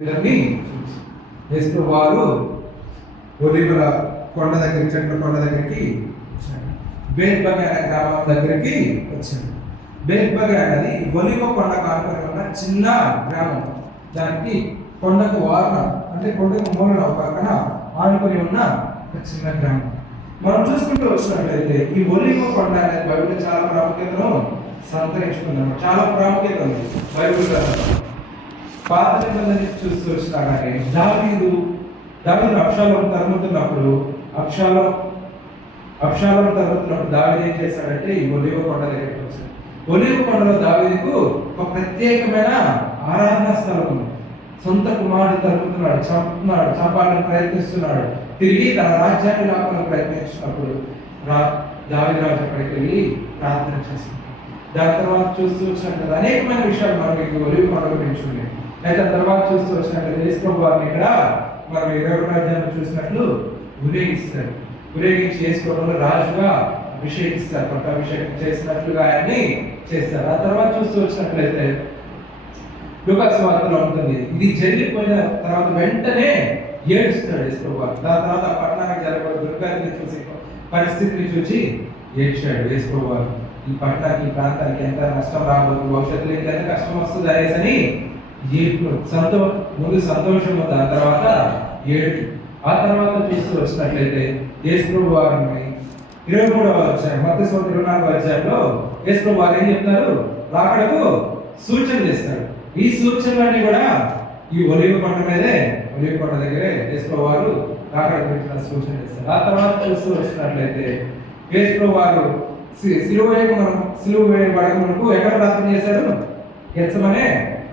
యేసు వారు ఒలివల కొండ దగ్గరికి, చెట్ల కొండ దగ్గరికి బేత్బగే అనే గ్రామం దగ్గరికి వచ్చాడు. బేత్బగే అనేది ఒలివ కొండ కానుకొని ఉన్న చిన్న గ్రామం. దానికి కొండకు వారణ అంటే కొండకు మూలన పక్కన ఆనుకొని ఉన్న ఒక చిన్న గ్రామం. మనం చూసుకుంటూ వచ్చినట్లయితే ఈ ఒలివ కొండ అనేది బైబిల్ చాలా ప్రాముఖ్యతను సంతరించుకుందాం. చాలా ప్రాముఖ్యత ఉంది బైబిల్ గ్రంథంలో. పాత నిబంధన చూస్తూ వచ్చినా కానీ దావీదు అబ్షాలోము తరుముతున్నప్పుడు దావీదు ఏం చేశాడంటే ఈ ఒలివ కొండ దగ్గరికి వచ్చాడు. ఒలివ కొండలో దావీదుకు ఒక ప్రత్యేకమైన ఆరాధనా స్థలం ఉంది. సొంత కుమారుడు తరుముతున్నాడు, చంపాలని ప్రయత్నిస్తున్నాడు. తిరిగి తన రాజ్యాన్ని లాపాలని ప్రయత్నించినప్పుడు దావీదు రాజు అక్కడికి వెళ్ళి ప్రార్థన చేస్తున్నాడు. దాని తర్వాత చూస్తూ వచ్చినట్టు అనేకమైన విషయాలు మనం ఈ ఒలివ కొండలో పెంచుకున్నాయి. అయితే తర్వాత చూస్తూ వచ్చినట్టు యేసు వారిని ఇక్కడ మనం 20వ రాజ్యాన్ని చూసినట్లు ఊరేగిస్తారు. ఊరేగించి యేసు రాజుగా అభిషేకిస్తారు, పట్టాభిషేకం చేసినట్లుగా ఆయన్ని చేస్తారు. ఆ తర్వాత చూస్తూ వచ్చినట్లయితే లూకాసు వార్తలో ఉంటుంది, ఇది జరిగిపోయిన తర్వాత వెంటనే ఏడుస్తాడు యేసు వారు. దాని తర్వాత ఆ పట్టణానికి జరగబోయే దుర్గతిని చూసి, పరిస్థితిని చూసి ఏడ్చాడు యేసు వారు. ఈ పట్టణానికి, ఈ ప్రాంతానికి ఎంత నష్టం రాబోతుంది, భవిష్యత్తులో ఎంత కష్టం వస్తుంది అనేసి ముందు సంతోషం, దాని తర్వాత ఏడు. ఆ తర్వాత చూస్తూ వచ్చినట్లయితే యేసు వారిని 23వ అధ్యాయం, మత్తయి 24వ అధ్యాయంలో యేసు వారు ఏం చెప్తారు, రాకడకు సూచనలు ఇస్తారు. ఈ సూచనలన్నీ కూడా ఈ ఒలివ కొండ మీదే, ఒలివ కొండ దగ్గరే యేసు వారు రాకడ గురించి సూచనలు ఇస్తారు. ఆ తర్వాత చూస్తూ వచ్చినట్లయితే యేసు వారు సిలువ వేయబడక మునుపు ఎక్కడ ప్రార్థన చేశాడు, గెత్సెమనే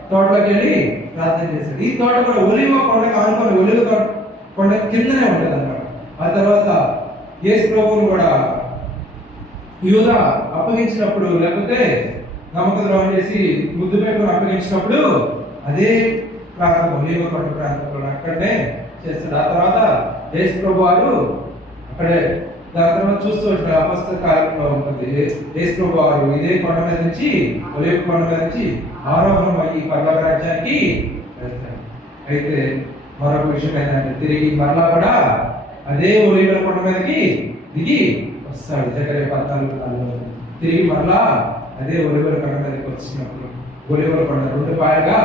తోటలోకి వెళ్ళి ప్రార్థన చేశాడు. ఈ తోట కూడా ఒలివ కొండకు ఆనుకొని, ఒలివ కొండ కిందనే ఉంటుంది అన్నమాట. ఆ తర్వాత యేసు ప్రభువును కూడా యూదా అప్పగించినప్పుడు, లేకపోతే నమ్మక ద్రోహం చేసి ముద్దు పెట్టుకుని అప్పగించినప్పుడు అదే ప్రాంతం, ఒలివ కొండ ప్రాంతంలో అక్కడే చేస్తాడు. ఆ తర్వాత యేసు ప్రభు వారు అక్కడే, దాని తర్వాత చూస్తూ వచ్చిన అపొస్తల కాలంలో ఉంటుంది, యేసు ప్రభు వారు ఇదే కొండ మీద నుంచి, ఒలివ కొండ మీద నుంచి ఆరోహణం అయ్యి పరలోక రాజ్యానికి వెళ్తాడు. అయితే మరొక విషయం ఏంటంటే తిరిగి మరలా కూడా అదే ఒలివ కొండ మీదకి దిగి వస్తాడు. జకర్యా 14:4 తిరిగి మరలా అదే ఒలివ కొండ మీదకి వచ్చినప్పుడు ఒలివ కొండ 2 పాయలుగా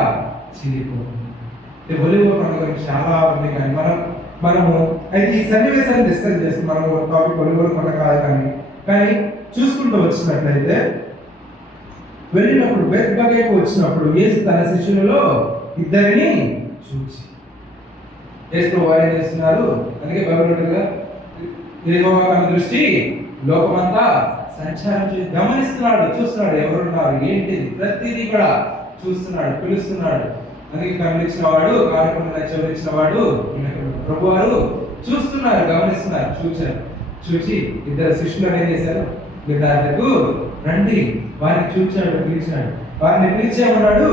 చీలిపోతుంది. ఒలివ కొండ గురించి చాలా ఉంది, కానీ మనము అయితే ఈ సన్నివేశాన్ని డిస్కస్ చేస్తాం. మనము టాపిక్ ఒలివ కొండ కాదు, కానీ చూసుకుంటూ వచ్చినట్లయితే వెళ్ళినప్పుడు బేత్బగేకు వచ్చినప్పుడు యేసు తన శిష్యులలో ఇద్దరిని చూచి, యేసు వారు ఏం చేస్తున్నారు, అందుకే బైబిల్ ఉంటుంది, యెహోవా తన దృష్టి లోకమంతా సంచారం చేసి గమనిస్తున్నాడు, చూస్తున్నాడు, ఎవరున్నారు, ఏంటిది, ప్రతిదీ కూడా చూస్తున్నాడు, పిలుస్తున్నాడు. అందుకే కమిలిచ్చిన వాడు కానుకుండా చెవిలిచ్చిన వాడు ప్రభు వారు చూస్తున్నారు, గమనిస్తున్నారు. చూచి ఇద్దరు శిష్యులు ఏం చేశారు, మీరు నా దగ్గరకు రండి, వారిని చూచాడు, పిలిచాడు. వారిని పిలిచేమన్నాడు,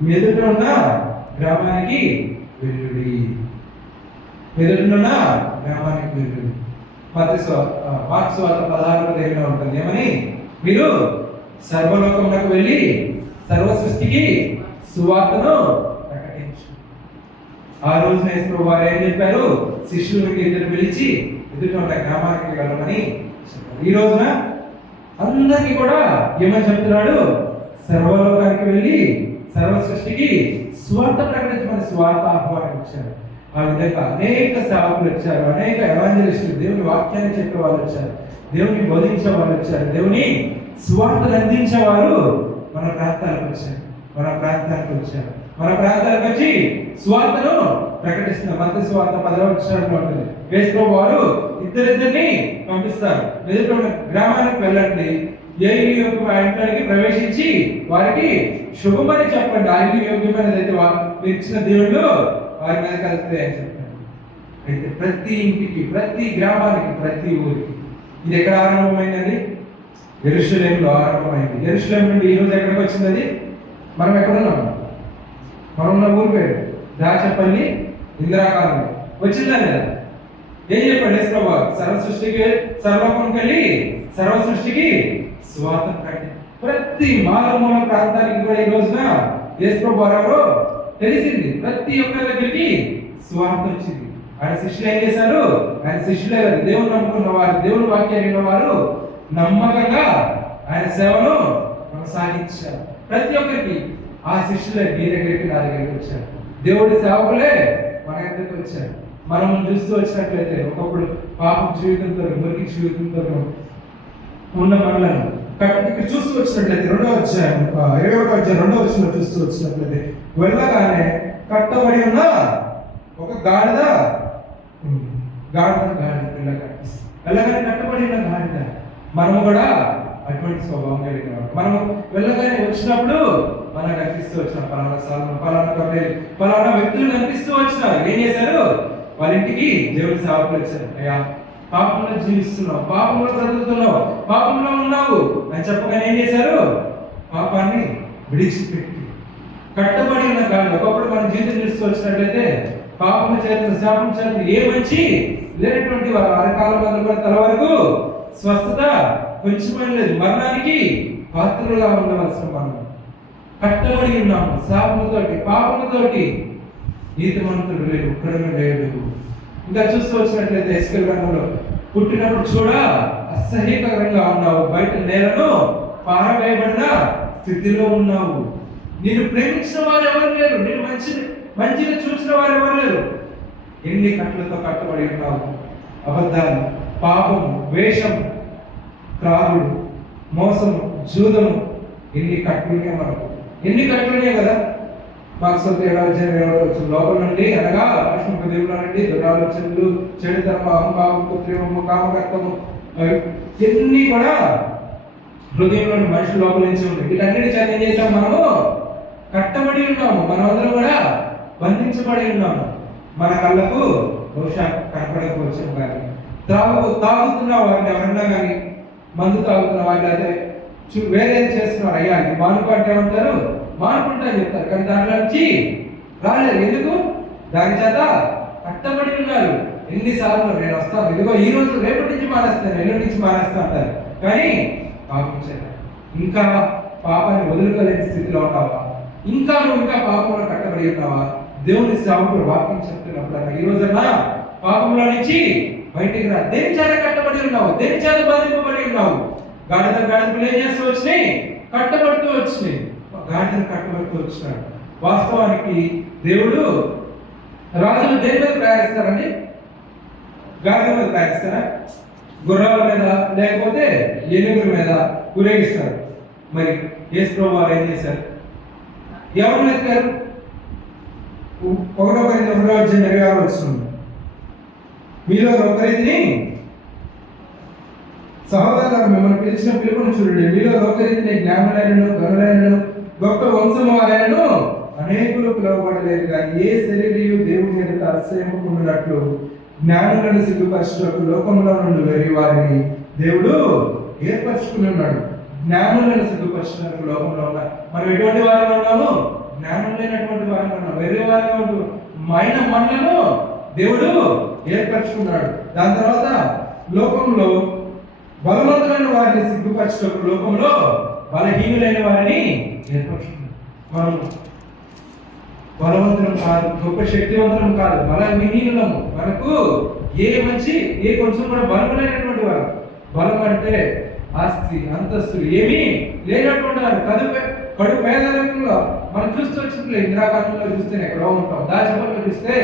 మీ ఎదుట ఉన్న గ్రామానికి వెళ్ళుడి, ఎదుటనున్న గ్రామానికి వెళ్ళుడి. మార్క్స్ వార్త 16 ఉంటుంది, ఏమని, మీరు సర్వలోకమునకు వెళ్ళి సర్వ సృష్టికి సువార్తను ప్రకటించు. ఆ రోజున యేసు వారు ఏం చెప్పారు, శిష్యులకి ఇద్దరు పిలిచి ఎదుట ఉన్న గ్రామానికి వెళ్ళమని చెప్పారు. ఈ రోజున అందరికీ కూడా ఏమని చెప్తున్నాడు, సర్వలోకానికి వెళ్ళి సర్వ సృష్టికి స్వార్థ ప్రకటించమని స్వార్థ ఆహ్వానం ఇచ్చారు. ఆ విధంగా అనేక సేవకులు వచ్చారు, అనేక ఎవాంజలిస్టులు, దేవుని వాక్యాన్ని చెప్పే వాళ్ళు వచ్చారు, దేవుని బోధించే వాళ్ళు వచ్చారు, దేవుని స్వార్థను అందించేవారు మన ప్రాంతాలకు వచ్చారు. మన ప్రాంతాలకు వచ్చి స్వార్థను ప్రకటిస్తున్నారు. మత్తయి సువార్త 10వ అధ్యాయంలో ఉంటుంది, యేసు ప్రభు వారు ఇద్దరిద్దరిని పంపిస్తారు, ఎదుట గ్రామానికి వెళ్ళండి, ఏ ఇల్లు ఇంట్లోకి ప్రవేశించి వారికి శుభమని చెప్పండి, ఆ ఇల్లు యోగ్యమైనదైతే మీరు ఇచ్చిన దేవుళ్ళు వారి మీద కలిస్తే అని చెప్పారు. అయితే ప్రతి ఇంటికి, ప్రతి గ్రామానికి, ప్రతి ఊరికి ఇది ఎక్కడ ఆరంభమైందండి, యెరూషలేములో ఆరంభమైంది. యెరూషలేము నుండి ఈ రోజు ఎక్కడికి వచ్చింది అది, మనం ఎక్కడున్నాం, మనం ఉన్న ఊరి పేరు దాచపల్లి, ఇందిరాకాలనీ. వచ్చిందా లేదా, ఏం చెప్పాడు యేసు ప్రభువు, సర్వలోకానికి వెళ్ళి సర్వ సృష్టికి సువార్త ప్రకటించు. ప్రతి మారుమూల ప్రాంతానికి కూడా ఈ రోజున యేసు ప్రభువు వారు తెలిసింది, ప్రతి ఒక్కరి దగ్గరికి సువార్త వచ్చింది. ఆయన శిష్యులు ఏం చేశారు? ఆయన శిష్యులే కదా, దేవుని నమ్ముకున్న వారు, దేవుని వాక్యాన్ని విన్నవారు నమ్మకంగా ఆయన సేవను కొనసాగించారు. ప్రతి ఒక్కరికి ఆ శిష్యులే మీ దగ్గరికి, నా దగ్గరికి వచ్చారు. దేవుడి సేవకులే మన దగ్గరికి వచ్చారు. మనం చూస్తూ వచ్చినట్లయితే ఒకప్పుడు పాప జీవితంతో, మురికి జీవితంతో ఉన్న మనలను ఇక్కడ చూస్తూ వచ్చినట్లయితే 2వ అధ్యాయం 21వ అధ్యాయం 2వ వచనం చూస్తూ వచ్చినట్లయితే, వెళ్ళగానే కట్టబడి ఉన్న ఒక గాడిద వెళ్ళగానే కట్టబడి ఉన్న గాడిద. మనము కూడా అటువంటి స్వభావం కలిగిన వాడు. మనము వెళ్ళగానే వచ్చినప్పుడు మనకు కనిపిస్తూ వచ్చిన పలానా సార్లు, పలానా కబేలు, పలానా వ్యక్తులు కనిపిస్తూ వచ్చినారు. ఏం చేశారు? వాళ్ళ ఇంటికి దేవుడి సేవకులు వచ్చారు. అయ్యా, పాపంలో జీవిస్తున్నావు, పాపంలో బ్రతుకుతున్నావు, పాపంలో ఉన్నావు అని చెప్పగానే ఏం చేశారు? పాపాన్ని విడిచిపెట్టి కట్టబడి ఉన్న గాడిద. ఒకప్పుడు మన జీవితం చూస్తూ వచ్చినట్లయితే పాపం చేత, శాపం చేత ఏ మంచి లేనటువంటి వారు అరకాల మొదలుకొని తల వరకు స్వస్థత కొంచెం లేదు. మరణానికి పాత్రలుగా ఉండవలసిన మనం కట్టబడి ఉన్నాము శాపముతోటి, పాపముతోటి. నీతిమంతుడు లేడు, ఒక్కడమే లేడు. ఇంకా చూస్తూ వచ్చినట్లయితే ఎస్కేల్ గ్రంథంలో, పుట్టినప్పుడు చూడ అసహ్యకరంగా ఉన్నావు, బయట నేలను పారవేయబడిన స్థితిలో ఉన్నావు. నిన్ను ప్రేమించిన వారు ఎవరు లేరు, నేను మంచిగా చూసిన వారు ఎవరు లేరు. ఎన్ని కట్లతో కట్టబడి ఉన్నావు. అబద్ధాలు, పాపము, వేషము, త్రాగుడు, మోసము, జూదము, ఎన్ని కట్లునే మనకు, ఎన్ని కట్లునే కదా. మాకు సొంత ఏడాది లోపల నుండి అనగా లక్ష్మణ దేవుల నుండి దురాలోచనలు, చెడుతనము, అహంభావం, కృత్రిమము, కామకర్తము, ఎన్ని కూడా హృదయంలోని మనుషుల లోపల నుంచి ఉన్నాయి. వీటన్నిటి చేత ఏం చేస్తాం? మనము కట్టబడి ఉన్నాము. మనమందరం కూడా బంధించబడి ఉన్నాము. మన కళ్ళకు బహుశా కనపడకపోవచ్చు కానీ తాగుతున్న వారిని ఎవరన్నా కానీ, మందు తాగుతున్న వారిని అయితే వేరే చేస్తున్నారు. అయ్యా ఇది మానుకు అంటే ఏమంటారు? మానుకుంటా అని చెప్తారు, కానీ దాంట్లో నుంచి రాలేదు. ఎందుకు? దాని చేత కట్టబడి ఉన్నారు. ఎన్నిసార్లు నేను వస్తాను, ఇదిగో ఈ రోజు రేపటి నుంచి మానేస్తాను, ఎల్లుండి నుంచి మానేస్తా అంటారు. కానీ పాపం చేత ఇంకా పాపాన్ని వదులుకోలేని స్థితిలో ఉన్నావా? ఇంకా నువ్వు ఇంకా పాపంలో కట్టబడి ఉన్నావా? దేవుని సేవకుడు వాక్యం చెప్తున్నప్పుడు ఈ రోజన్నా పాపంలో నుంచి బయటికి రా. దేని చేత కట్టబడి ఉన్నావు? దేని చేత బాధింపబడి ఉన్నావు? గాడిదలు ఏం చేస్తూ వచ్చినాయి? కట్టబడుతూ వచ్చినాయి. గాడిదలు కట్టబడుతూ వచ్చినాడు. వాస్తవానికి దేవుడు రాజులు దేని మీద ప్రయాణిస్తారండి? గాడిద మీద ప్రయాణిస్తారా? గుర్రాల మీద, లేకపోతే ఏనుగుల మీద ఊరేగిస్తారు. మరి యేసు ప్రభువు వారు ఏం చేశారు? ఎవరు ఎక్కారు? 1 Coríntios 1:26 వస్తుంది. మీలో ఒకరిని సహోదరులు మిమ్మల్ని పిలిచిన పిలుపును చూడండి. మీలో ఒకరిని జ్ఞానులైనను, గనులైనను, గొప్ప వంశము వారైనను అనేకులు పిలువబడలేదు. కానీ ఏ శరీరయు దేవుని ఎదుట అసహ్యముకున్నట్లు జ్ఞానులను సిగ్గుపరచుటకు లోకంలో నుండి వెర్రి వారిని దేవుడు ఏర్పరచుకుని ఉన్నాడు. జ్ఞానులను సిగ్గుపరచుటకు లోకంలో ఉన్నారు. మనం ఎటువంటి వారిగా ఉన్నాము? జ్ఞానం లేనటువంటి వారిగా ఉన్నాం, వెర్రి వారిగా ఉంటూ మైన మనలను దేవుడు ఏర్పరచుకున్నాడు. దాని తర్వాత లోకంలో బలవంతులైన వారిని సిగ్గుపరచుటకు లోకంలో బలహీనులైన వారిని ఏర్పరచుకున్నాడు. మనం బలవంతులం కాదు, గొప్ప శక్తివంతులం కాదు, బలహీనులము. మనకు ఏ కొంచెం కూడా బలమైనటువంటి వారు. బలం అంటే ఆస్తి, అంతస్తులు ఏమీ లేనటువంటి వారు. కడు పేదరికంలో మనం చూస్తూ వచ్చినట్లే ఇందిరాకాలంలో చూస్తే ఎక్కడో ఉంటాం. దాచిపల్లిలో చూస్తే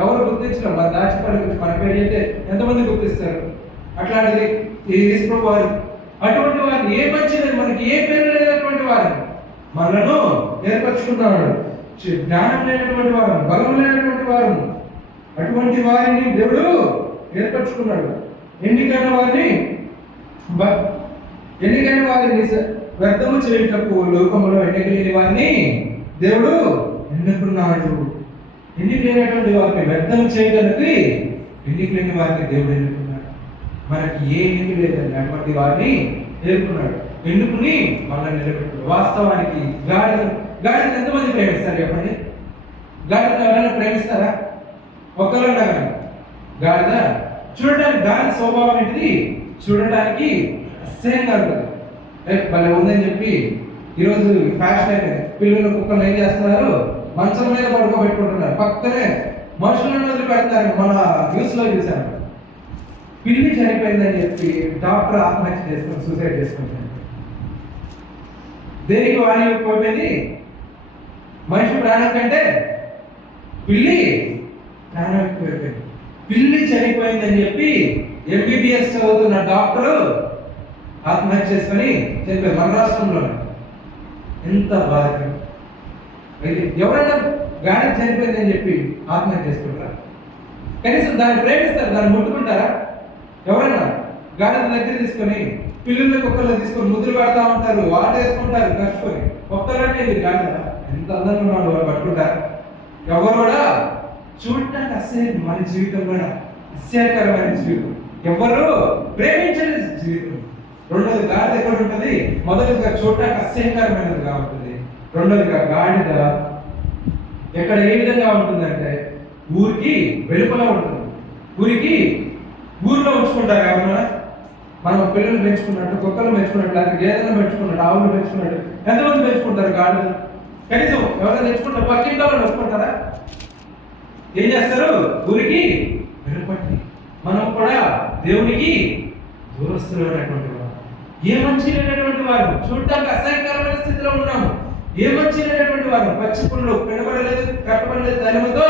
ఎవరు గుర్తించడం. మన దాచిపల్లి గురించి మన పేరు అయితే ఎంతమంది గుర్తిస్తారు? అట్లాంటిది యేసు ప్రభువు వారు అటువంటి వారిని, ఏ మంచిది మనకి ఏ పేరు లేనటువంటి వారిని మనలను ఏర్పరచుకున్నాడు. జ్ఞానం లేనటువంటి వారు, బలం లేనటువంటి వారు, అటువంటి వారిని దేవుడు ఏర్పరచుకున్నాడు. ఎన్నికైన వారిని వ్యర్థము చేయుటకు లోకములో ఎన్నికలేని వారిని దేవుడు ఎన్నుకున్నాడు. ఎన్నికైనటువంటి వారిని వ్యర్థం చేయడానికి ఎన్నికలేని వారిని దేవుడు ఎన్నుకున్నాడు. మనకి ఏ ఎన్నిక లేదండి, అటువంటి వారిని ఎన్నుకున్నాడు. ఎన్నుకుని మనల్ని నిలబెట్టాడు. వాస్తవానికి గాడిద ఎంతమంది ప్రేమిస్తారు చెప్పండి? గాడిద ఎవరైనా ప్రేమిస్తారా? ఒక్కరున్నా కానీ గాడిద చూడటానికి, గాడి స్వభావం ఏంటిది? చూడటానికి అసహ్యంగా ఉంటుంది. భలే ఉందని చెప్పి ఈరోజు ఫ్యాషన్ అయితే పిల్లలు కుక్కలు ఏం చేస్తున్నారు? మంచం మీద పడుకోబెట్టుకుంటున్నారు, పక్కనే మనుషులను వదిలిపెడతారు. మన న్యూస్ లో చూశాను, పిల్లి చనిపోయిందని చెప్పి డాక్టర్ ఆత్మహత్య చేసుకుని సూసైడ్ చేసుకుంటారు. దేనికి వాల్యూ ఎక్కువైపోయింది? మనిషి ప్రాణం కంటే పిల్లి ప్రాణం ఎక్కువైపోయింది. పిల్లి చనిపోయిందని చెప్పి ఎంబీబీఎస్ చదువుతున్న డాక్టరు ఆత్మహత్య చేసుకొని చనిపోయింది మన రాష్ట్రంలోనే. ఎంత బాధకరం! ఎవరైనా గాడి చనిపోయిందని చెప్పి ఆత్మహత్య చేసుకుంటారా? కనీసం దాన్ని ప్రేమిస్తారు, దాన్ని ముట్టుకుంటారా? ఎవరైనా గాడి దగ్గర తీసుకొని పిల్లల్ని కుక్కర్లో తీసుకొని ముద్దులు పెడతా ఉంటారు, వాట వేసుకుంటారు కలుసుకొని. ఒక్కరంటే ఇది గాడి ఎంత అందంగా ఉన్నాడు వాళ్ళు పట్టుకుంటారు. ఎవరు కూడా చూడటానికి అసహ్యం, మన జీవితం కూడా అసహ్యకరమైన జీవితం, ఎవరు ప్రేమించని జీవితం. రెండోది గాడిద ఎక్కడ ఉంటుంది? మొదటిగా చూడటానికి అసహ్యకరమైనదిగా ఉంటుంది. రెండోదిగా గాడిద ఎక్కడ ఏ విధంగా ఉంటుందంటే ఊరికి వెలుపల ఉంటుంది. ఊరిలో ఉంచుకుంటారు ఎవరైనా. మనం పిల్లలు పెంచుకున్నట్టు, కుక్కలు పెంచుకున్నట్టు, లేకపోతే గేదెలను పెంచుకున్నట్టు, ఆవులు పెంచుకున్నట్టు ఎంతమంది పెంచుకుంటారు గాడిద? కనీసం ఎవరైనా తెచ్చుకుంటారు, పక్కింటి వాళ్ళు పెంచుకుంటారా? ఏం చేస్తారు? ఊరికి వెలుపట్టి. మనం కూడా దేవునికి దూరస్తులైనటువంటి వారు, ఏ మంచి లేనటువంటి వారు, చూడటానికి అసహ్యకరమైన స్థితిలో ఉన్నాము. ఏ మంచి లేనటువంటి వారు, పచ్చి పుండ్లు పెనబడలేదు, కట్టబడలేదు, తలముతో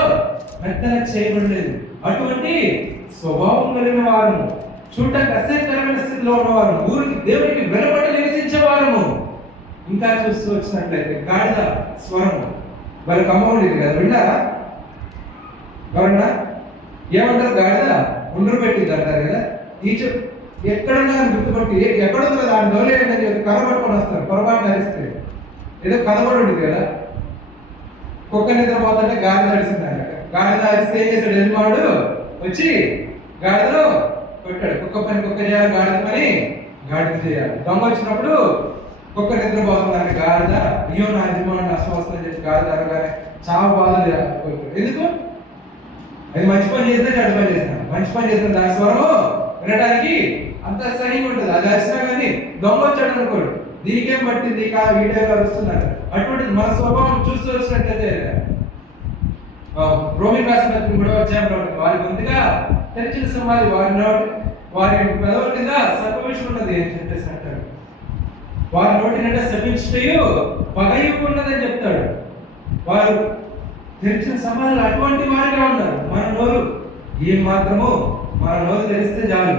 మెత్తగా చేయబడలేదు, అటువంటి స్వభావం కలిగిన వారు, చూడటానికి అసహ్యకరమైన స్థితిలో ఉన్నవారు, ఊరికి దేవునికి వెలుపట్టి నివసించేవారము. ఇంకా చూస్తూ వచ్చినట్లయితే గాడిద స్వరము వాళ్ళకి అమ్మ ఉండేది కదా, విన్నారా? ఎవరన్నా ఏమంటారు? గాడిద ఉండరు పెట్టింది అంటారు కదా. ఈ ఎక్కడన్నా గుర్తుపట్టి ఎక్కడుందో దాని దోలేదని చెప్పి కనబట్టుకొని వస్తారు, పొరపాటు నడిస్తే. ఏదో కనబడి ఉండేది కదా, కుక్క నిద్రపోతుంటే గాడిద నడిచిందంట. గాడిద నడిస్తే ఏం చేశాడు? యజమానుడు వచ్చి గాడిదను కొట్టాడు. కుక్క పని కుక్క చేయాలి, గాడిద పని గాడిద చేయాలి. దొంగ వచ్చినప్పుడు కుక్క నిద్రపోతుందని గాడిద, అయ్యో నా యజమానుడు నష్టం వస్తుందని చెప్పి గాడిద అనగానే చాలా బాధలు. ఎందుకు? అది మంచి పని చేస్తే చెడ్డ పని చేస్తాను, మంచి పని చేస్తాను, దాని స్వరము వినడానికి అంత సరిగా ఉంటుంది. అది వచ్చినా కానీ దొంగ వచ్చాడు అనుకోడు, దీనికేం పట్టింది కాదు, ఈ టైంలో వస్తున్నారు. అటువంటిది మన స్వభావం చూస్తూ వచ్చినట్లయితే రోమిన్ రాసిన 3వ అధ్యాయంలో వారి ముందుగా తెరిచిన సమాధి, వారి పెదవుల కింద సర్పవిషం ఉన్నది అని చెప్పేసి అంటాడు. వారి నోటి నిండా శపించటయు పగయు ఉన్నదని చెప్తాడు. వారు తెరిచిన సమాధాలు అటువంటి వారిగా ఉన్నారు. మన నోరు ఏం మాత్రము, మన నోరు తెరిస్తే చాలు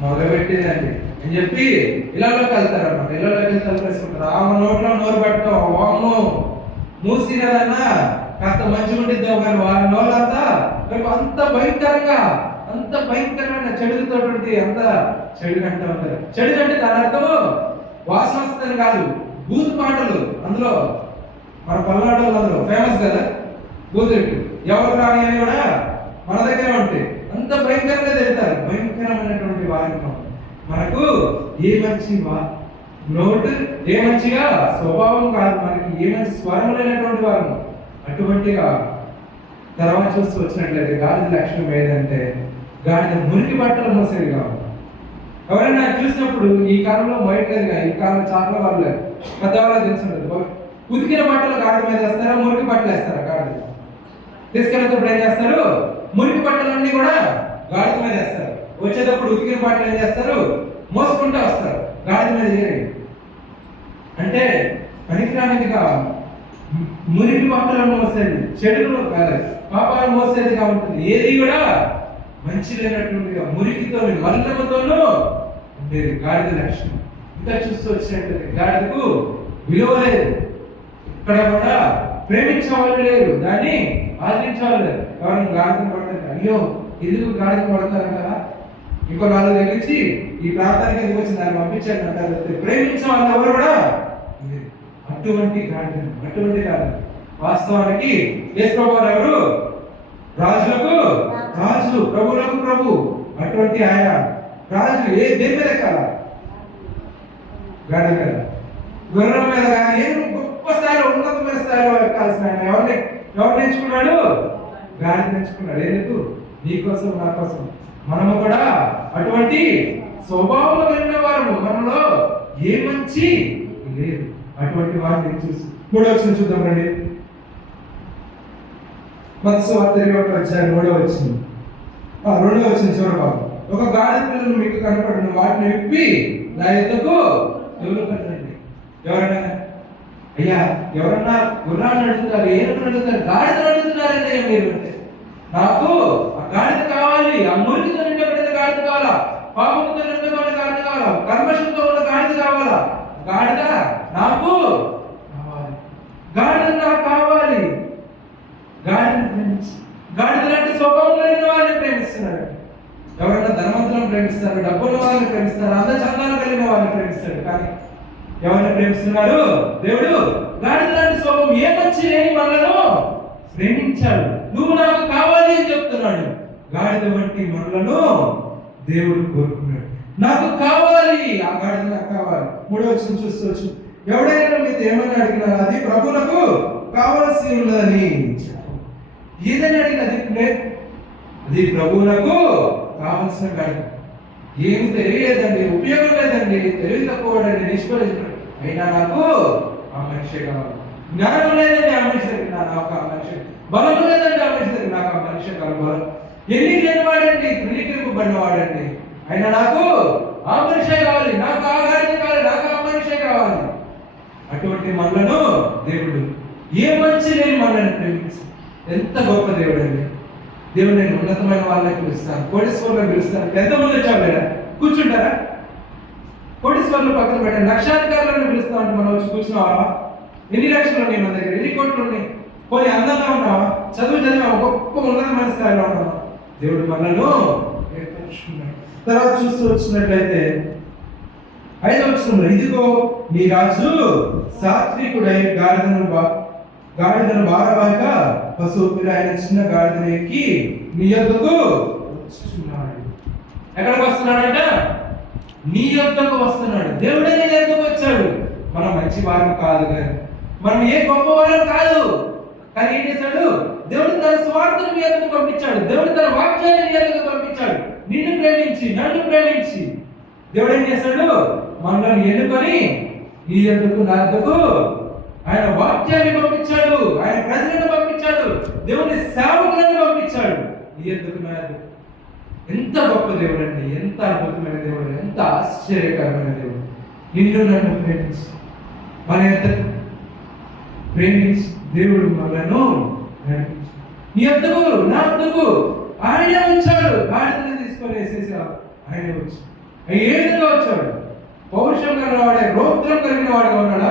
మొదలుపెట్టిందండి అని చెప్పి ఇళ్ళలోకి వెళ్తారు అన్నమాట. ఇళ్ళలోకి వెళ్ళి తలపేసుకుంటారు. ఆమె నోట్లో నోరు పెట్టడం, వాము మూసి కదన్నా కాస్త మంచిగా ఉండిద్దాం, కానీ వారి నోళ్ళంతా అంత భయంకరమైన చెడుతో అంత చెడు కంటే ఉంటారు. చెడు అంటే దాని అర్థం వాసన వస్తుందని కాదు, బూతు పాటలు. అందులో మన పల్నాడు అందులో ఫేమస్ కదా బూతులు, ఎవరు రాని అని కూడా మన దగ్గర ఉంటాయి. అంత భయంకరంగా తిడతారు. భయంకరమైనటువంటి వారిని మనకు ఏ మంచి నోటు, ఏ మంచిగా స్వభావం కాదు, మనకి ఏ మంచి స్వరం లేనటువంటి వారు అటువంటిగా. తర్వాత చూస్తూ వచ్చినట్లయితే గాడిద లక్షణం ఏదంటే గాడిద మురికి బట్టలు మోసేది కావాలి. ఎవరైనా చూసినప్పుడు ఈ కాలంలో మొయట్లేదుగా, ఈ కాలంలో చాలా వాళ్ళు పెద్దవాళ్ళకి తెలుసుంటుంది. ఉతికిన బట్టలు గాడిద మీద వేస్తారా, మురికి బట్టలు వేస్తారా? గాడిద తీసుకెళ్ళేటప్పుడు ఏం చేస్తారు? మురికి బట్టలన్నీ కూడా గాడిద మీద వేస్తారు. వచ్చేటప్పుడు ఉతికిన బట్టలు ఏం చేస్తారు? మోసుకుంటూ వస్తారు, గాడిద మీద చేయండి. అంటే పనికిరానిదిగా మురికి బట్టలను మోసేది, చెడులు కాదు, పాపాలు మోసేదిగా ఉంటుంది. ఏది కూడా మంచి లేనటువంటిగా, మురికితో మలినముతోనూ ఉండేది గాడిద లక్షణం. ఇంకా చూస్తూ వచ్చినట్టు గాడిదకు విలువ లేదు, ఇక్కడ కూడా ప్రేమించే వాళ్ళు లేరు, దాన్ని ఆదరించే వాళ్ళు లేరు. ఎవరైనా గాడిద పడతారు, అయ్యో ఎందుకు గాడిద పడతారు కదా, ఇంకో 4 తగిలించి ఈ ప్రాంతానికి ఎందుకు వచ్చి దాన్ని పంపించారు అంటారు. ప్రేమించే వాళ్ళు ఎవరు కూడా అటువంటి గాడిద. వాస్తవానికి యేసు ప్రభువారు ఎవరు? రాజులకు రాజు, ప్రభులకు ప్రభు. అటువంటి ఆయన రాజు దేని మీద ఎక్కాల? గాడిద మీద, గుర్రం మీద. కానీ ఏం గొప్ప స్థాయిలో, ఉన్నతమైన స్థాయిలో ఎక్కాల్సిన ఆయన ఎవరు ఎంచుకున్నాడు? గాడిద ఎంచుకున్నాడు. ఎందుకు? నీకోసం, నా కోసం. మనము కూడా అటువంటి స్వభావం కలిగిన వారము, మనలో ఏ మంచి లేదు. అటువంటి వారిని చూసి 3వ వచనం చూద్దాం రండి. మత్స్సు వార్త 21:3 2 చివరి భాగం. ఒక గాడిద పిల్లలు మీకు కనపడిన వాటిని విప్పి నా యొద్దకు ఎవరు కట్టండి. ఎవరన్నా అయ్యా ఎవరన్నా గుర్రాన్ని అడుగుతారు, ఏనుగుని అడుగుతారు, గాడిదను అడుగుతున్నారయ్యా మీరు అంటే, నాకు ఆ గాడిద కావాలి, ఆ మురికితో నిండబడిన గాడిద కావాలా, పాపంతో నిండబడిన గాడిద కావాలా, కర్మశంతో ఉన్న గాడిద కావాలా, గాడిద నాకు కావాలి, గాడిద నాకు కావాలి. గాడిదను ప్రేమించి, గాడిద లాంటి స్వభావం కలిగిన వాళ్ళని ప్రేమిస్తున్నాడు. ఎవరైనా ధనవంతులను ప్రేమిస్తారు, డబ్బున్న వాళ్ళని ప్రేమిస్తారు, అందచందాలు కలిగిన వాళ్ళని ప్రేమిస్తాడు. కానీ ఎవరిని ప్రేమిస్తున్నారు? దేవుడు గాడిద లాంటి స్వభావం ఏమొచ్చి లేని మనలను ప్రేమించాడు. నువ్వు నాకు కావాలి అని చెప్తున్నాడు. గాడిద వంటి మనలను దేవుడు కోరుకున్నాడు. నాకు కావాలి, ఆ గాడిద నాకు కావాలి. 3వ వచనం చూస్తూ, ఎవడైనా మీరు ఏమని అడిగినా అది ప్రభువులకు కావలసి ఉన్నదని ఏదని అడిగిన అది ప్రభువులకు కావలసిన గాడిద. ఏమి తెలియలేదండి, ఉపయోగం లేదండి, తెలివి తక్కువడండి, నిష్ఫలించడం, అయినా నాకు ఆ మనిషి కావాలి. జ్ఞానం లేదండి ఆ మనిషికి, నాకు ఆ మనిషి, బలం లేదండి ఆ మనిషికి, నాకు ఆ మనిషి కావాలి. బలం ఎన్ని లేని వాడండి, ధృవీకరింపబడిన వాడండి, అయినా నాకు ఆ మనిషే కావాలి, నాకు ఆ గాడిద కావాలి, నాకు ఆ మనిషే కావాలి. అటువంటి మనలను దేవుడు ఏ మంచి లేని మనల్ని ప్రేమించి ఎంత గొప్ప దేవుడు అండి. దేవుడు నేను ఉన్నతమైన వాళ్ళని పిలుస్తాను, కోటేశ్వర్లను పిలుస్తాను. ఎంతమంది వచ్చావు లేదా? కూర్చుంటారా? కోటేశ్వర్లు పక్కన పెట్టండి, లక్షాధికారులను పిలుస్తా అంటే మనం వచ్చి కూర్చున్నావా? ఎన్ని లక్షలు ఉన్నాయి మన దగ్గర, ఎన్ని కోట్లు ఉన్నాయి? కొన్ని అందంగా ఉన్నావా, చదువు చదివా, గొప్ప ఉన్నతమైన స్థాయిలో ఉన్నావా? దేవుడు మనను ఏర్పరుచుకున్నాడు. తర్వాత చూస్తూ వచ్చినట్లయితే 5వ వచనంలో, ఇదిగో నీ రాజు సాత్వికుడై గాడిదను భారవాహిక పశువు పిల్ల ఆయన చిన్న గాడిదను ఎక్కి నీ యొద్దకు వస్తున్నాడు. ఎక్కడికి వస్తున్నాడంట? నీ యొద్దకు వస్తున్నాడు. దేవుడే నీ యొద్దకు వచ్చాడు. మనం మంచి వారం కాదు, కానీ మనం ఏ గొప్ప వారం కాదు, కానీ ఏం చేశాడు? దేవుడు తన స్వార్థను నీ యొద్దకు పంపించాడు. దేవుడు తన వాక్యాన్ని నీ యొద్దకు పంపించాడు. నిన్ను ప్రేమించి, నన్ను ప్రేమించి దేవుడు ఏం చేశాడు? మనల్ని ఎన్నుకొని నీ యొద్దకు, నా యొద్దకు ఆయన వాక్యాన్ని పంపించాడు, ఆయన ప్రజలను పంపించాడు, దేవుని సేవకులను పంపించాడు. నీ యొద్దకు, నా యొద్దకు. ఎంత గొప్ప దేవుడు అండి, ఎంత అద్భుతమైన దేవుడు, ఎంత ఆశ్చర్యకరమైన దేవుడు. నిన్ను నన్ను ప్రేమించి, మన యొద్దకు ప్రేమించి దేవుడు మనలను నడిపించి నీ యొద్దకు, నా యొద్దకు ఆయనే వచ్చాడు. గాడిదను తీసుకొని వేసేసి ఆయనే వచ్చాడు. ఏ విధంగా వచ్చాడు? పౌరుషం కలిగిన వాడే, రౌద్రం కలిగిన వాడుగా ఉన్నాడా?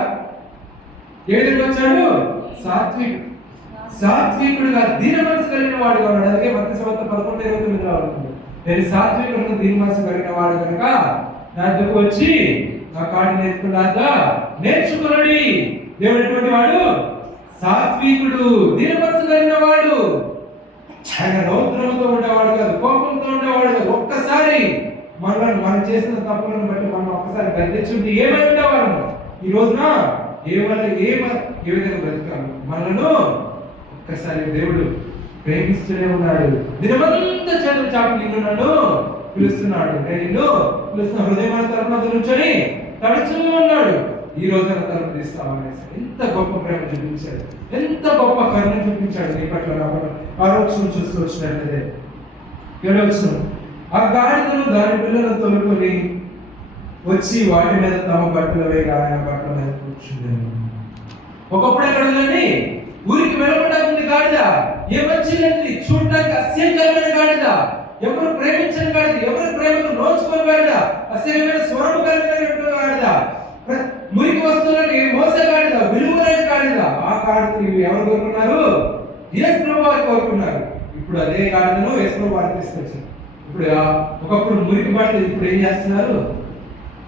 ఏ విధంగా వచ్చాడు? సాత్వికుడుగా, దీన మనసు కలిగిన వాడుగా ఉన్నాడు. అందుకే మత్తయి సువార్త 11:29 అవుతుంది. నేను సాత్వికుడు, దీన మనసు కలిగిన వాడు కనుక నా దగ్గరకు వచ్చి నా కాడిని నేర్చుకున్నాక నేర్చుకున్నాడు. దేవుడు ఎటువంటి వాడు? సాత్వికుడు, దీన మనసు కలిగిన వాడు. ఆయన రౌద్రంతో ఉండేవాడు కాదు, కోపంతో ఉండేవాడు కాదు. ఒక్కసారి మనం చేసిన తప్పులను బట్టి మనం ఒక్కసారి గద్దించుంటే ఏమై ఉండేవాళ్ళము? ఈ రోజున ఏ విధంగా బ్రతకాలి? మనను ఒక్కసారి దేవుడు ప్రేమిస్తూనే ఉన్నాడు. దినమంతా చదువు చాపి నిన్ను నన్ను పిలుస్తున్నాడు, నేను నిన్ను పిలుస్తున్నా. హృదయమైన తరపున నుంచొని తడుచూ ఉన్నాడు. ఈ రోజున తలుపు తీస్తామనేసి ఎంత గొప్ప ప్రేమ చూపించాడు, ఎంత గొప్ప కరుణ చూపించాడు నీ పట్ల, నా పట్ల. ఆరోగ్యం చూస్తూ వచ్చినట్లయితే 7వ వచనం, ఆ గాడిదను దాని పిల్లలను తోలుకొని వచ్చి వాటి మీద తమ బట్టలు వేయగా ఆయన బట్టల మీద కూర్చుంటారు. ఒకప్పుడు ఎక్కడ ఉందండి? ఊరికి వెలువడకుండా గాడిద, ఏమొచ్చిందండి? చూడడానికి అసహ్యకరమైన గాడిద, ఎవరు ప్రేమించని గాడిద, ఎవరి ప్రేమకు నోచుకొని గాడిద, అసహ్యమైన స్వరము కలిగిన గాడిద, మురికి వస్తువులని మోసే గాడిద, విలువలేని గాడిద. ఆ గాడిదని ఎవరు కోరుకున్నారు? యేసు ప్రభువు వారు కోరుకున్నారు. ఇప్పుడు అదే గాడిదను యేసు ప్రభువు వారు తీసుకొచ్చారు. ఇప్పుడు ఒకప్పుడు మురికి బట్టలు ఇప్పుడు ఏం చేస్తున్నారు?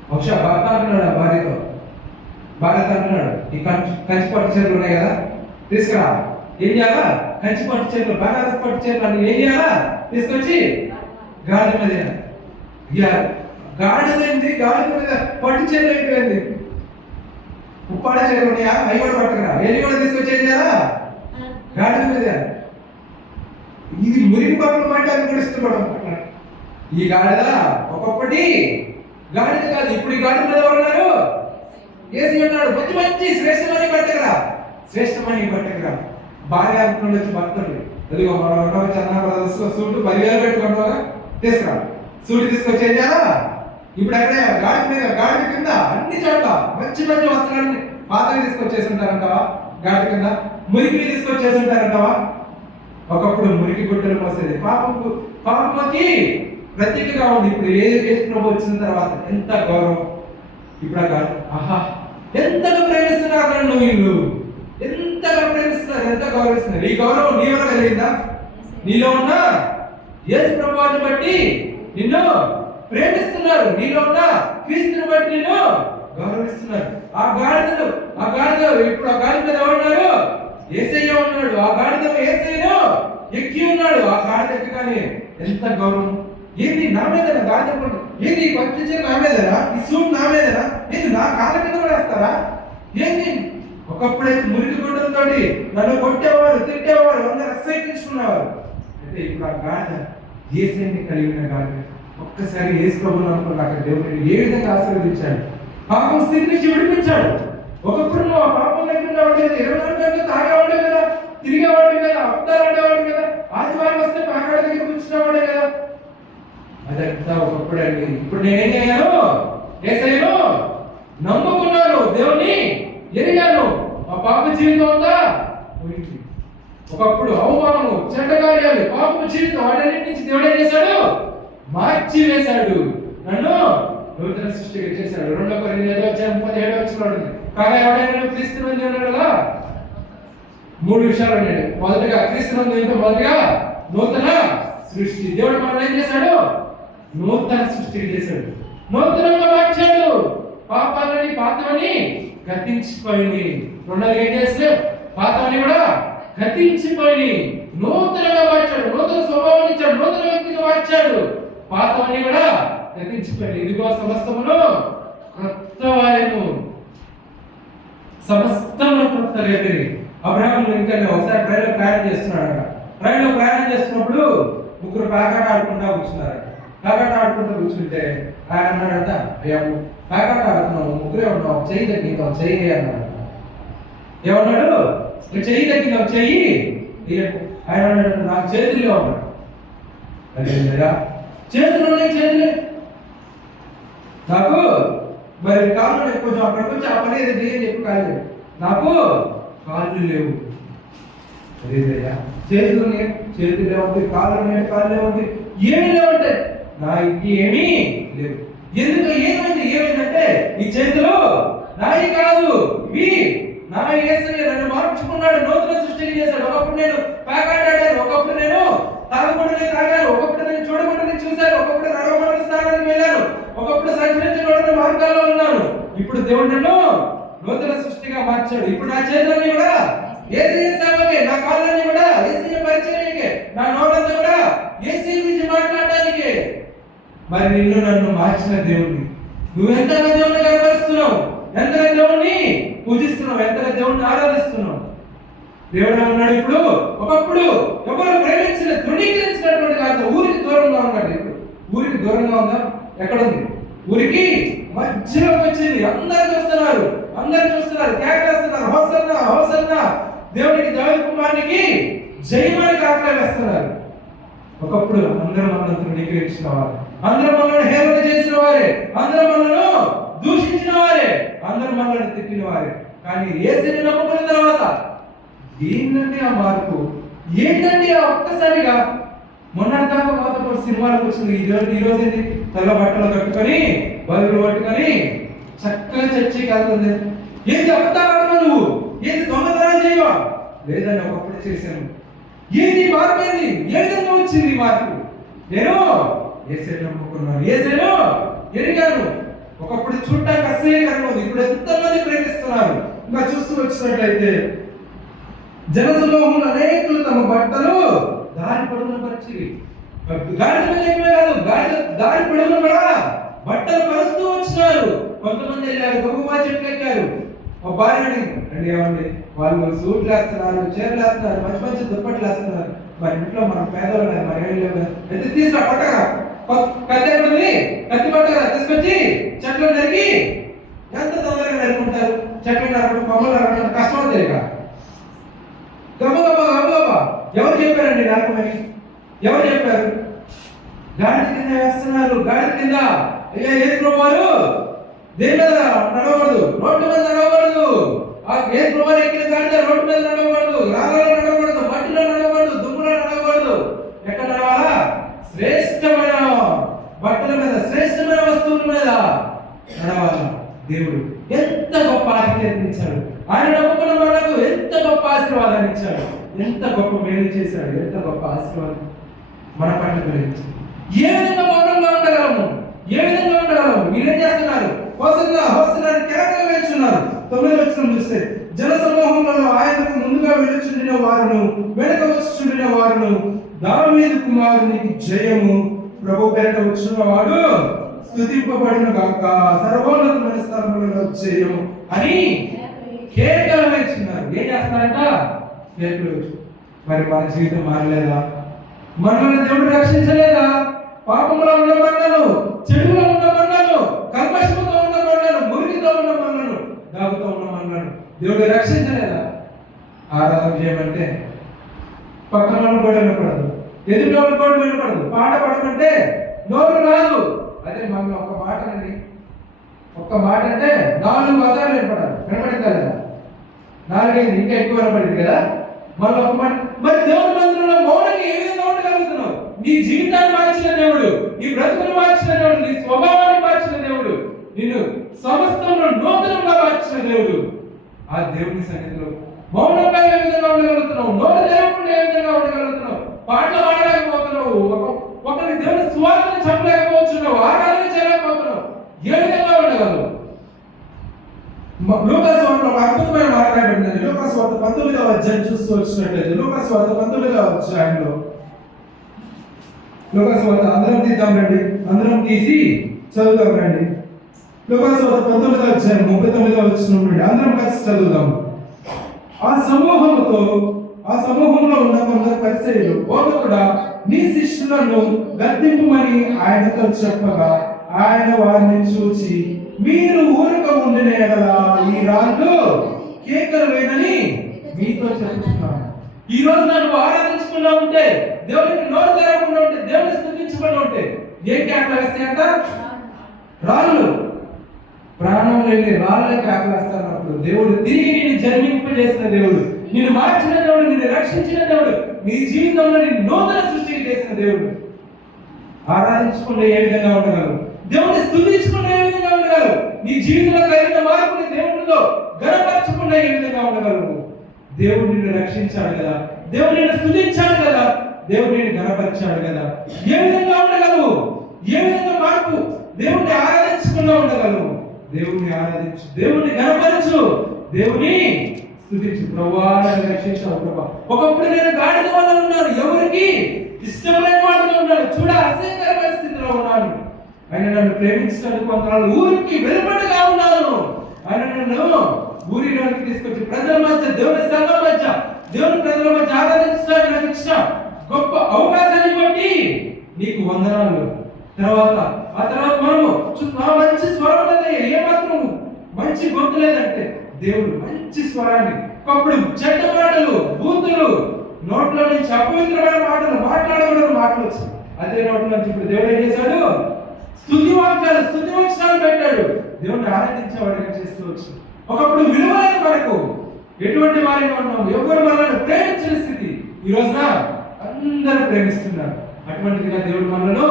బహుశా భర్త అంటున్నాడు భార్యతో, భార్యతో అంటున్నాడు, ఈ కంచి పట్టు చీరలు ఉన్నాయి కదా, తీసుకురా. ఏం చేయాలా? కంచి పట్టు చీరలు, బనారస్ పట్టు చీరలు అని ఏం చేయాలా? తీసుకొచ్చి గాడిద మీద గాడిదండి, గాడిద మీద పట్టు చీరలు అయిపోయింది. ఉప్పాడ చీరలు ఉన్నాయా? అవి కూడా పట్టుకురా. ఎన్ని కూడా తీసుకొచ్చి ఏం చేయాలా? గాడిద మీద. ఇది మురికి బట్టలు మాట అది కూడా ఇష్టపడం. ఈ గాడిద ఒకప్పటి గాడిద కాదు, ఇప్పుడు ఈ గాడిద మీద ఎవరున్నారు? యేసు అన్నాడు, మంచి శ్రేష్టమని పట్టకరా, శ్రేష్టమని పట్టకరా. భార్య అనుకున్న భర్తలు అదిగో మనం చందా బ్రదర్స్ లో సూట్ 10,000 పెట్టుకుంటావా, తీసుకురా. సూట్ తీసుకొచ్చి ఏం చేయాలా? ఇప్పుడు అక్కడే గాడి మీద గాడి కింద అన్ని చోట్ల మంచి మంచి వస్త్రాన్ని పాతగా తీసుకొచ్చేసి ఉంటారంటావా? గాడి కింద మురికి తీసుకొచ్చేసి ఉంటారంటావా? ఒకప్పుడు మురికి గుడ్డలు మోసేది పాపకి ప్రతీకగా ఉంది. ఇప్పుడు యేసు ప్రభు వచ్చిన తర్వాత ఎంత గౌరవం. ఇప్పుడు కాదు, ఆహా ఎంతగా ప్రేమిస్తున్నారు నన్ను వీళ్ళు, ఎంతగా ప్రేమిస్తున్నారు, ఎంత గౌరవిస్తున్నారు. ఈ గౌరవం నీ వల్ల కలిగిందా? నీలో ఉన్న యేసు ప్రభువుని బట్టి నిన్ను ప్రేమిస్తున్నారు, నీలో ఉన్న క్రీస్తుని బట్టి నిన్ను గౌరవిస్తున్నారు. ఆ గాడిద ఇప్పుడు ఆ గాడిద మీద ఎవరున్నారు? యేసయ్య ఉన్నాడు. ఆ గాడిద యేసయ్యను ఎక్కి ఉన్నాడు. ఆ గాడిద ఎక్కగానే ఎంత గౌరవం. ఏంది నా మీదనా గాడిద? ఏంది ఈ పచ్చి చీర నా మీదనా? ఈ సూట్ నా మీదనా? ఏంది నా కాళ్ళ కింద పడేస్తారా? ఏంది? ఒకప్పుడైతే మురికి గుడ్డలతో నన్ను కొట్టేవారు, తిట్టేవారు, అందరూ అసహ్యించుకునేవారు. అయితే ఇప్పుడు ఆ గాడిద యేసయ్యని కలిగిన గాడిద. ఒక్కసారి యేసు ప్రభువును అనుకున్న అక్కడ దేవుడిని ఏ విధంగా ఆశీర్వదించాడు, పాపం స్థితి నుంచి విడిపించాడు. ఒకప్పుడు నువ్వు ఆ పాపం లేకుండా ఉండేది, 24 గంటలు తాగేవాడే కదా, తిరిగేవాడే కదా, అబ్దాలు ఆడేవాడు కదా, ఆదివారం వస్తే పాకాడ దగ్గర కూర్చునేవాడే కదా. అదంతా ఒకప్పుడు అండి. ఇప్పుడు నేనేం చేయాను? యేసయ్యను నమ్ముకున్నాను, దేవుని ఎరిగాను, ఆ పాప జీవితం అంతా పోయింది. ఒకప్పుడు అవమానము, చెడ్డ కార్యాలు, పాప జీవితం వాటన్నిటి నుంచి దేవుడు ఏం చేశాడు? మార్చి వేశాడు, నన్ను నూతన సృష్టిగా చేశాడు. 2 Corinthians 17 కాగా ఎవడైనా క్రీస్తునందు ఉన్నాడు కదా, 3 విషయాలు ఉన్నాయి. మొదటిగా క్రీస్తునందు ఏంటో, మొదటిగా నూతన సృష్టి. దేవుడు మనం ఏం చేశాడు? నూతన సృష్టి చేశాడు, నూతనంగా మార్చాడు. పాపాలని పాతవని గతించిపోయింది. రెండోది ఏం చేస్తే పాతవని కూడా గతించిపోయి నూతనంగా మార్చాడు, నూతన స్వభావాన్ని ఇచ్చాడు, నూతన వ్యక్తిగా మార్చాడు. పాతవని కూడా గతించిపోయింది. ఇదిగో సమస్తమును క్రొత్తవాయను, సమస్తమును క్రొత్త రేపి. అబ్రహాం లింకన్ ఒకసారి ట్రైన్లో ప్రయాణం చేస్తున్నాడు. ట్రైన్లో ప్రయాణం చేస్తున్నప్పుడు 3 పేకాట ఆడుకుంటా కూర్చున్నారు. పేకాట ఆడుకుంటూ కూర్చుంటే ఆయన అన్నాడంట, అయ్యా పేకాట ఆడుతున్నావు, 3 ఉన్నావు, చెయ్యి తగ్గిందావు, చెయ్యి అన్నాడు. ఏమన్నాడు? చెయ్యి తగ్గిందావు, చెయ్యి. ఆయన అన్నాడు, నాకు చేతుల్లో ఉన్నాడు. అదే చేతులే నాకు, మరి కాళ్ళు కొంచెం అక్కడికి వచ్చి ఆ పని ఏదో చేయని చెప్పి కాళ్ళు, నాకు కాళ్ళు లేవు. అదేదయ్యా, చేతులు లేవంటే, కాళ్ళు లేవంటే, ఏమి లేవంటే నా ఏమీ లేవు. ఎందుకు ఏమైందంటే ఈ చేతులు నాయి కాదు, ఇవి నా యేసయ్య నన్ను మార్చుకున్నాడు, నూతన సృష్టి చేశాడు. ఒకప్పుడు నేను పేకాడాను, ఒకప్పుడు నేను తాగకూడని తాగాను, ఒకప్పుడు నేను చూడకూడని చూశాను, ఒకప్పుడు నడవకూడని స్థానానికి వెళ్ళాను, ఒకప్పుడు సంచరించకూడని మార్గాల్లో ఉన్నాను. ఇప్పుడు దేవుడు నన్ను నూతన సృష్టిగా మార్చాడు. ఇప్పుడు నా చేతులన్నీ కూడా యేసయ్య సేవకే, నా కాళ్ళన్నీ కూడా యేసయ్య పరిచర్యకే, నా నోటంతా కూడా యేసయ్య గురించి మాట్లాడడానికే. మరి నిన్ను నన్ను మార్చిన దేవుడిని నువ్వు ఎంతగా దేవుడిని కనపరుస్తున్నావు, ఎంతగా దేవుడిని పూజిస్తున్నావు, ఎంతగా దేవుడిని ఆరాధిస్తున్నావు. దేవుడు ఉన్నాడు. ఇప్పుడు ఒకప్పుడు ఎవరు ప్రేమించిన తృణీకరించినటువంటి కాదు, ఊరికి దూరంగా ఉన్నాడు. ఇప్పుడు ఊరికి దూరంగా ఉందా? ఎక్కడుంది? ఊరికి మధ్యలోకి వచ్చింది. అందరు చూస్తున్నారు, కేకలేస్తున్నారు, హోసన్నా హోసన్నా, దేవునికి దావీదు కుమారునికి జయమని కేకలు వేస్తున్నారు. ఒకప్పుడు అందరం మనల్ని తృణీకరించిన వారు, అందరం మనల్ని హేళన చేసిన వారే, అందరం మనల్ని దూషించిన వారే, అందరం మనల్ని తిట్టిన వారే. కానీ యేసుని నమ్ముకున్న తర్వాత ఏంటంటే ఆ మార్పు, ఏంటంటే ఆ ఒక్కసారిగా మొన్నటిదాకా మాతో సినిమాలకు వచ్చింది. ఈ రోజు ఏంటి? తెల్ల బట్టలు కట్టుకొని, బైబిల్ పట్టుకొని చక్కగా చర్చికి వెళ్తుంది. ఏంటి అబద్ధాలు నువ్వు? ఏంటి దొంగతనాలు చేయవా? లేదని ఒకప్పుడు చేశాను. ఏంటి మార్పు? ఏంది? ఏ విధంగా వచ్చింది మార్పు? నేను యేసయ్యను నమ్ముకున్నాను, యేసయ్యను ఎరిగాను. ఒకప్పుడు చూడటానికి అసహ్యకరంగా ఉంది, ఇప్పుడు ఎంతమంది ప్రేమిస్తున్నారు. ఇంకా చూస్తూ వచ్చినట్లయితే జనసమూహంలో అనేకులు తమ బట్టలు దారి పొడవున పరిచిరి. దారి పొడవున కూడా బట్టలు పరుస్తూ వచ్చినారు. కొంతమంది వెళ్ళారు, గొప్ప చెట్లు ఎక్కారు. ఒక భార్యని అండి, ఏమండి వాళ్ళు సూట్లు వేస్తున్నారు, చీరలు వేస్తున్నారు, మంచి మంచి దుప్పట్లు వేస్తున్నారు. మరి ఇంట్లో మన పేదవాళ్ళు మరి అయితే తీసుకురా, పట్టగా కత్తి ఎక్కడుంది, కత్తి పట్టగా తీసుకొచ్చి చెట్లు నరికి ఎంత తొందరగా చెట్లు నరకడం, కొమ్మలు నరకడం కష్టం తెలియక గబగబా ఎవరు చెప్పారండి నరకమని? ఎవరు చెప్పారు? గాడిద కింద వేస్తున్నారు, గాడిద కింద. అయ్యా యేసు ప్రభు వారు దేని మీద నడవకూడదు, రోడ్డు మీద నడవకూడదు. ఆ యేసు ప్రభు వారు ఎక్కిన గాడిద రోడ్డు మీద నడవకూడదు, రాళ్ళలో నడవకూడదు, మట్టిలో నడవకూడదు, దుమ్ములో నడవకూడదు. ఎక్కడ నడవాలా? శ్రేష్టమైన బట్టల మీద, శ్రేష్టమైన వస్తువుల మీద నడవాలి. దేవుడు ఎంత గొప్ప ఆధిక్యతను ఇచ్చాడు. ఆయన నమ్ముకున్న మనకు ఎంత గొప్ప ఆశీర్వాదాన్ని ఇచ్చాడు, ఎంత గొప్ప మేలు చేశాడు, ఎంత గొప్ప ఆశీర్వాదం మన పట్ల గురించి. ఏ విధంగా మౌనంగా ఉండగలము? ఏ విధంగా ఉండగలము? మీరేం చేస్తున్నారు? హోసన్నాను కేకలు వేస్తున్నారు. 9వ వచనం చూస్తే, జన సమూహంలో ఆయనకు ముందుగా వెలుచుండిన వారును వెనక వచ్చుచుండిన వారును, దావీదు కుమారునికి జయము, ప్రభు పేరిట వచ్చిన వాడు స్తుతింపబడిన గాక, సర్వోన్నతమైన స్థలములలో జయము అని కేకలు వేస్తున్నారు. ఏం చేస్తున్నారంట? కేకలు వేస్తు. మరి మన జీవితం మారలేదా? మనల్ని దేవుడు రక్షించలేదా? పాపంలో ఉన్న మనలను, చెడులో ఉన్న మనలను, కల్మషముతో ఉన్న మనలను, మురికితో ఉన్న మనలను, దాగుతో ఉన్న మనలను దేవుడు రక్షించలేదా? ఆరాధన చేయమంటే పక్కన కూడా వినపడదు, ఎదుటి కూడా వినపడదు. పాట పడమంటే నోరు రాదు. అదే మనం ఒక్క మాట అండి, ఒక్క మాట అంటే 4 వసాలు వినపడాలి. వినపడింది కదా? 4 ఇంకా ఎక్కువ వినపడింది కదా? మళ్ళీ ఒక మాట. మరి దేవుడి మందిరంలో మౌనంగా ఏ విధంగా ఉండగలుగుతున్నావు? నీ జీవితాన్ని మార్చిన దేవుడు, నీ బ్రతుకును మార్చిన దేవుడు, నీ స్వభావాన్ని మార్చిన దేవుడు, నిన్ను సమస్తంలో నూతనంగా మార్చిన దేవుడు. ఆ దేవుని సన్నిధిలో మౌనంగా ఏ విధంగా ఉండగలుగుతున్నావు? నోరు తెరవకుండా ఏ విధంగా ఉండగలుగుతున్నావు? పాటలు పాడలేకపోతున్నావు, ఒకరి దేవుని స్వార్థను చెప్పలేకపోతున్నావు, ఆరాధన చేయలేకపోతున్నావు. ఏ విధంగా ఉండగలవు? లూకాసు వార్తలో అద్భుతమైన మాట రాయబడింది. లూకాసు వార్త 19వ అధ్యాయం చూస్తూ వచ్చినట్లయితే, లూకాసు వార్త 19వ అధ్యాయంలో, లూకాసు వార్త అందరం తీద్దాం రండి, అందరం తీసి చదువుదాం రండి. లూకాసు వార్త 19వ అధ్యాయం 39వ వచనం నుండి అందరం కలిసి చదువుదాం. ఆ సమూహంలో ఉన్న కొందరు పరిసయ్యులు, బోధకుడా నీ శిష్యులను గద్దింపుమని ఆయనతో చెప్పగా, ఆయన వారిని చూచి, మీరు ఊరక ఉండిన ఎడల ఈ రాళ్ళు కేకలు వేయనని మీతో చెప్తున్నాను. ఈ రోజు నన్ను ఆరాధించకుండా ఉంటే, దేవునికి నోరు తెరవకుండా ఉంటే, దేవుని స్తుతించకుండా ఉంటే ఏం కేకలు వేస్తాయంట? రాళ్ళు. ప్రాణం లేని రాళ్ళే కేకలు వేస్తానప్పుడు దేవుడు తిరిగి నిన్ను జన్మింపజేసిన దేవుడు, నిన్ను మార్చిన దేవుడు, నిన్ను రక్షించిన దేవుడు, నీ జీవితంలో నిన్ను నూతన సృష్టి చేసిన దేవుడు. ఆరాధించకుండా ఏ విధంగా ఉండగలరు? దేవుని స్తుతించకుండా ఏ విధంగా ఉండగలరు? నీ జీవితంలో కలిగిన మార్పుని దేవుడిలో గణపరచకుండా ఏ విధంగా ఉండగలరు? దేవుడు నిన్ను రక్షించాడు కదా, దేవుడు నిన్ను స్తుతించాడు కదా, దేవుడు నిన్ను గణపరిచాడు కదా. ఏ విధంగా ఉండగలవు? ఏ విధంగా మార్పు? దేవుడిని ఆరాధించకుండా ఉండగలవు. దేవుడిని ఆరాధించు, దేవుడిని గణపరచు, దేవుని స్తుతించు. ప్రభువా నన్ను రక్షించావు ప్రభువా. ఒకప్పుడు నేను గాడిద వల్ల ఉన్నాను, ఎవరికి ఇష్టం లేని వాడిగా ఉన్నాను, చూడ అసహ్యకర పరిస్థితిలో ఉన్నాను. ఆయన నన్ను ప్రేమించడానికి కొంతకాలం ఊరికి వెలుపడగా ఉన్నాను. ఆయన నన్ను ఊరిలోనికి తీసుకొచ్చి ప్రజల మధ్య, దేవుని సంఘం మధ్య, దేవుని ప్రజల మధ్య ఆరాధించడానికి నాకు ఇచ్చిన గొప్ప అవకాశాన్ని బట్టి నీకు వందనాలు. ఆ తర్వాత మనము మంచి స్వరం అనేది ఏమాత్రం మంచి గొంతు లేదంటే, దేవుడు మంచి స్వరాన్ని, ఒకప్పుడు చెడ్డ మాటలు, బూతులు, నోట్లో నుంచి అపవిత్రమైన మాటలు మాట్లాడకూడదు మాటలు వచ్చాయి. అదే నోట్లో నుంచి ఇప్పుడు దేవుడు ఏం చేశాడు? స్తుతి వాక్యాలు పెట్టాడు. దేవుడిని ఆరాధించేవాడిగా చేస్తూ వచ్చి, ఒకప్పుడు విలువలేని మనకు ఎటువంటి వారిగా ఉన్నాము, ఎవరు మనల్ని ప్రేమించిన స్థితి ఈ రోజున అందరూ ప్రేమిస్తున్నారు. అటువంటిదిగా దేవుడు మనలను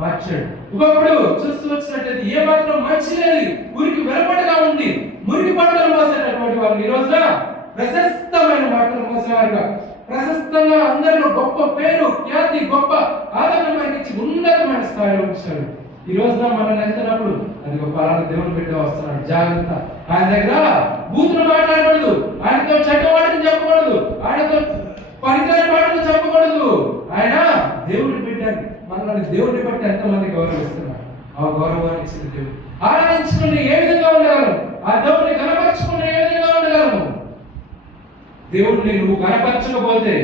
మార్చాడు. ఒకప్పుడు చూస్తూ వచ్చినట్లయితే ఏ మాత్రం మంచి లేదు, ఊరికి వెలపడగా ఉంది, మురికి బట్టలు మోసేటటువంటి వాళ్ళు ఈ రోజున ప్రశస్తమైన బట్టలు మోసేవారుగా, ప్రశస్తంగా అందరిలో గొప్ప పేరు, ఖ్యాతి, గొప్ప ఆదరణ మనకి ఉన్నతమైన స్థాయిలో ఉంచాడు. ఈ రోజున మనల్ని వెళ్తున్నప్పుడు అది గొప్ప దేవుని బిడ్డ వస్తున్నాడు, జాగ్రత్త. ఆయన దగ్గర బూతులు మాట్లాడకూడదు, ఆయనతో చెడ్డవాడిని చెప్పకూడదు, ఆయనతో పనికిరాని మాటలు చెప్పకూడదు. ఆయన దేవుని బిడ్డ. మనల్ని దేవుడిని బట్టి ఎంతమంది గౌరవిస్తున్నారు? ఆ గౌరవాన్ని ఇచ్చిన దేవుడు. ఆరాధించుకుని ఏ విధంగా ఉండగలము? ఆ దేవుడిని కనపరచుకుని ఏ విధంగా ఉండగలము? దేవుడిని నువ్వు కనపరచకపోతే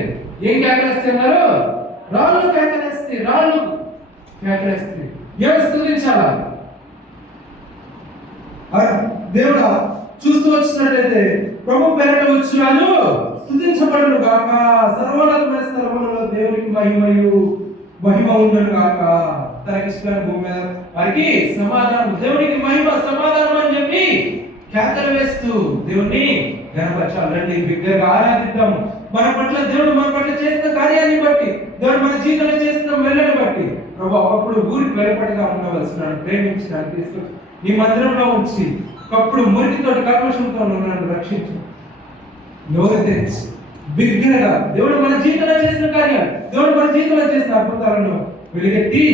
ఏం కేకలేస్తున్నారు? రాళ్ళు కేకలేస్తే, రాళ్ళు కేకలేస్తే ఎవరు స్తుతించాలా? దేవుడా చూస్తూ వచ్చినట్లయితే ప్రభు పేరిట వచ్చున్నాను స్తుతించబడును గాక. సర్వోన్నతమైన స్థలములలో దేవునికి మహిమ ఉండును గాక. తనకి ఇష్టమైన భూమి మీద వారికి సమాధానం, దేవునికి మహిమ సమాధానం అని చెప్పి కేకలు వేస్తూ దేవుణ్ణి గణపరచాలి. రండి బిగ్గరగా ఆరాధిద్దాము. మన పట్ల దేవుడు మన పట్ల చేసిన కార్యాన్ని బట్టి, దేవుడు మన జీవితంలో చేసిన మెల్లని బట్టి, ప్రభు ఒకప్పుడు ఊరికి వెలుపటిగా ఉండవలసిన ప్రేమించిన తీసుకొచ్చి నీ మందిరంలో ఉంచి, ఒకప్పుడు మురికితోటి కల్మషంతో నన్ను రక్షించు. నోరు తెచ్చి బిగ్గరగా దేవుడు మన జీవితంలో చేసిన కార్యాలు, దేవుడు మన జీవితంలో చేసిన అద్భుతాలను వెలుగెత్తి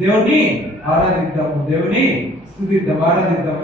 దేవుని ఆరాధిద్దాము, దేవుని స్తుతిద్దాం, ఆరాధిద్దాం.